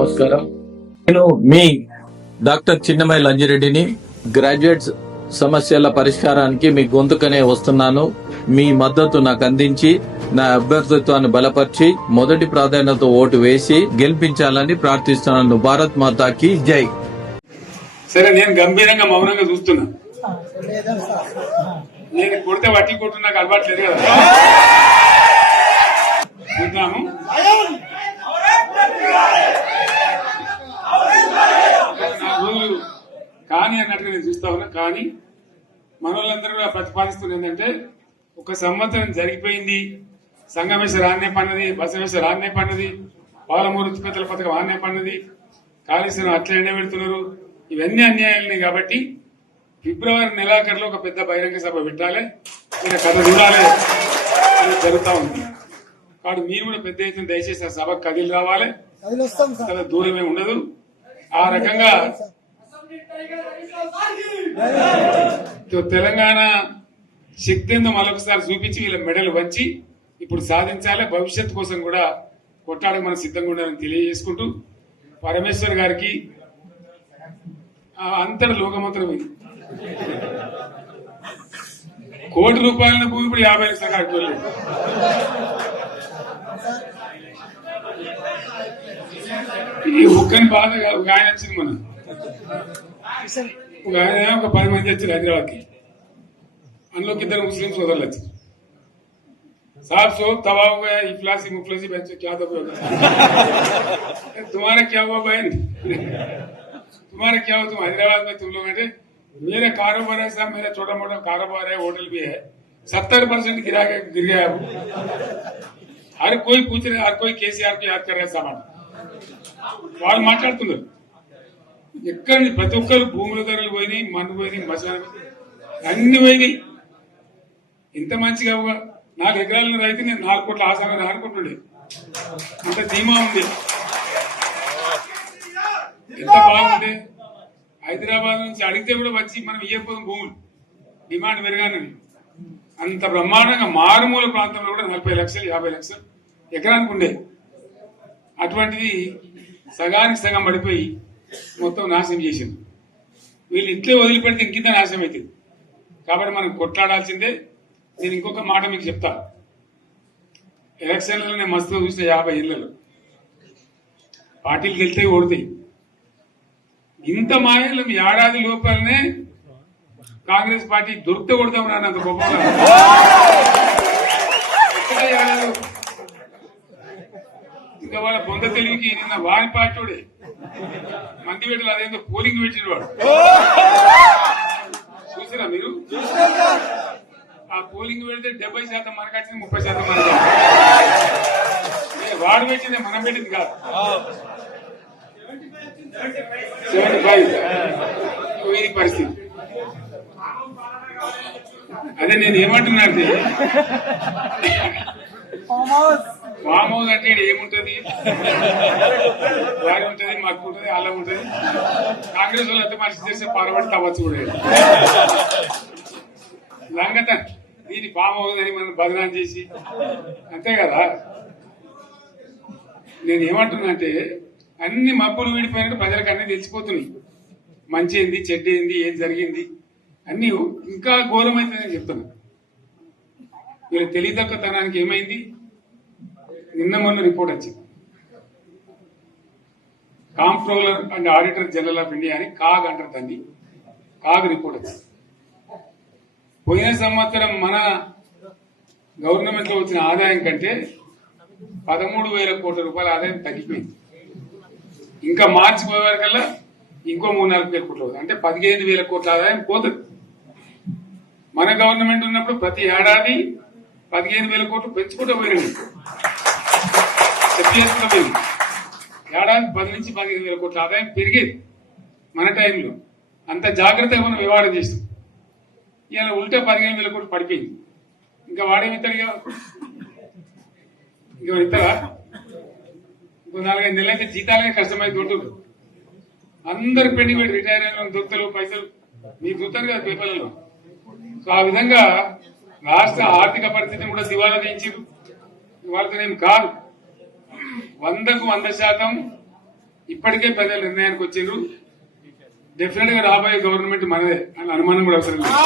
నమస్కారం. నేను మీ doctor చిన్నమై లంజిరెడ్డిని. Graduates సమస్యల పరిష్కారానికి మీ గొంతుకనే వస్తున్నాను. మీ మద్దతు నాకు అందించి నా అభ్యర్థిత్వాన్ని బలపరిచి మొదటి ప్రాధాన్యత ఓటు వేసి గెలిపించాలని ప్రార్థిస్తున్నాను. భారత్ మాతాకి జై. సరే, నేను గంభీరంగా మౌనంగా చూస్తున్నా. నేను కొడితే వట్టి కొట్టు నాకు అలవాట్లేదు కదా. చూద్దాము. రోజులు కానీ అన్నట్టుగా నేను చూస్తా ఉన్నా. కానీ మన వాళ్ళందరూ కూడా ప్రతిపాదిస్తుంది ఏంటంటే, ఒక సంవత్సరం జరిగిపోయింది, సంగమేశ్వర ఆన్నే పన్నది, బసవేశ్వర ఆన్నే పన్నది, పాలమూరు ఉత్పత్తుల పథకం ఆన్నే పన్నది, కాళేశ్వరం అట్లా ఎండ పెడుతున్నారు, ఇవన్నీ అన్యాయాలని. కాబట్టి ఫిబ్రవరి నెలాఖరులో ఒక పెద్ద బహిరంగ సభ పెట్టాలి, మీరు కథ చూడాలి జరుగుతా ఉంది. కాబట్టి మీరు కూడా పెద్ద ఎత్తున దయచేసి ఆ సభకు కదిలి రావాలి. చాలా దూరమే ఉండదు. ఆ రకంగా తెలంగాణ శక్తి ఏందో మరొకసారి చూపించి వీళ్ళ మెడలు వంచి ఇప్పుడు సాధించాలి. భవిష్యత్తు కోసం కూడా కొట్టాడకు మనం సిద్ధంగా ఉండాలని తెలియజేసుకుంటూ, పరమేశ్వర్ గారికి అంతటి లోకమంత్రం ఇది. ₹1,00,00,000 భూమి ఇప్పుడు 50 లక్షలు కట్టుకోలేదు. ఈ ఒక్కని బాధ ఒక ఆయన వచ్చింది, మన ఒక ఆయన ఒక 10 మంది వచ్చారు హైదరాబాద్కి. అందులోకి 2 ముస్లిం సోదరులు వచ్చారు. साहब सो तबाह हो गया, इफलासी मुफलसी बच्चे क्या दबे हो गए. तुम्हारा क्या हुआ बहन, तुम्हारा क्या हुआ, तुम हैदराबाद में तुम लोग हैं. मेरा कारोबार है साहब, मेरा छोटा मोटा कारोबार है, होटल भी है, 70% गिर गया. हर कोई पूछ रहे, हर कोई केसीआर को याद कर रहे सामान. వాళ్ళు మాట్లాడుతున్నారు. ఎక్కడ ప్రతి ఒక్కరు భూముల ధరలు పోయినాయి, మన్ను పోయినాయి, మసాలు అన్ని పోయినాయి. ఇంత మంచిగా 4 ఎకరాల రైతు నేను 4 కోట్ల ఆసాగా అనుకుంటుండే. అంత ధీమా ఉంది, ఎంత బాగుంది. హైదరాబాద్ నుంచి అడిగితే కూడా వచ్చి మనం ఇవ్వకపోతాం భూములు, డిమాండ్ పెరగానని. అంత బ్రహ్మాండంగా మారుమూల ప్రాంతంలో కూడా 40 లక్షలు 50 లక్షలు ఎకరానికి ఉండే. అటువంటిది సగానికి సగం పడిపోయి మొత్తం నాశనం చేసింది. వీళ్ళు ఇట్లే వదిలిపెడితే ఇంకింత నాశనం అవుతుంది. కాబట్టి మనం కొట్లాడాల్సిందే. నేను ఇంకొక మాట మీకు చెప్తా. ఎలక్షన్లలో నేను మస్తుగా చూసిన 50 ఏళ్లలో పార్టీలు గెలితే ఓడతాయి. ఇంత మాయలు ఏడాది లోపలనే కాంగ్రెస్ పార్టీ దొరికితే కొడతాం రానంత గొప్పగా. ఇంకా వాళ్ళ బొంద తెలివికి నిన్న వారి పార్టీ మంది పెట్టాలి, అదేందో పోలింగ్ పెట్టిన వాడు చూసారా మీరు? ఆ పోలింగ్ పెడితే 70% మనకు వచ్చింది, 30% మనకు. వాడు పెట్టింది, మనం పెట్టింది కాదు. 75 ఇది పరిస్థితి. అదే నేను ఏమంటున్నా అంటే, ఫామ్ హౌస్ అంటే ఏముంటది, వారి ఉంటది, మాకు ఉంటది, అలా ఉంటది. కాంగ్రెస్ వాళ్ళు అంతా మనిషి చేస్తే పారబడి తవ్వచ్చు కూడా లంగత. దీన్ని ఫామ్ హౌస్ అని మనం బదనాలు చేసి అంతే కదా. నేను ఏమంటున్నా అంటే, అన్ని మబ్బులు వీడిపోయినట్టు ప్రజలకు అన్ని తెలిసిపోతున్నాయి. మంచి ఏంది, చెడ్డ ఏంది, ఏం జరిగింది అన్ని ఇంకా ఘోరమైంది నేను చెప్తున్నా. వీళ్ళ తెలియదక్కతనానికి ఏమైంది, నిన్న మొన్న రిపోర్ట్ వచ్చింది. Comptroller and auditor general of India అని కాగ్ అంటారు దాన్ని. కాగ్ రిపోర్ట్ వచ్చింది. పోయిన సంవత్సరం మన గవర్నమెంట్ లో వచ్చిన ఆదాయం కంటే 13,000 కోట్ల రూపాయల ఆదాయం తగ్గిపోయింది. ఇంకా మార్చి పోయే వరకల్లా ఇంకో 3-4 కోట్లు అవుతుంది. అంటే 15,000 కోట్ల ఆదాయం పోతుంది. మన గవర్నమెంట్ ఉన్నప్పుడు ప్రతి ఏడాది 15,000 కోట్లు పెంచుకుంటూ పోయింది. ఏడాది 10 నుంచి 15,000 కోట్ల ఆదాయం పెరిగేది మన టైంలో. అంత జాగ్రత్తగా మనం వ్యవహారం చేస్తాం. ఇలా ఉల్టా 15,000 కోట్లు పడిపోయింది. ఇంకా వాడేమిస్తాడుగా, ఇంకా ఇస్తారా? ఇంకో 4-5 నెలలైతే జీతాలే కష్టమైతే ఉంటుంది. అందరు పెండింగ్ పెట్టి రిటైర్ అయిన దొత్తలు పైసలు మీరు చూస్తారు కదా పేపర్లలో. సో ఆ విధంగా రాష్ట్ర ఆర్థిక పరిస్థితిని కూడా దివాలా తీయించారు. వాళ్ళతో ఏం కాదు, 100% ఇప్పటికే ప్రజలు నిర్ణయానికి వచ్చిండ్రు. డెఫినెట్ గా రాబోయే గవర్నమెంట్ మనదే అని అనుమానం కూడా అవసరం లేదు.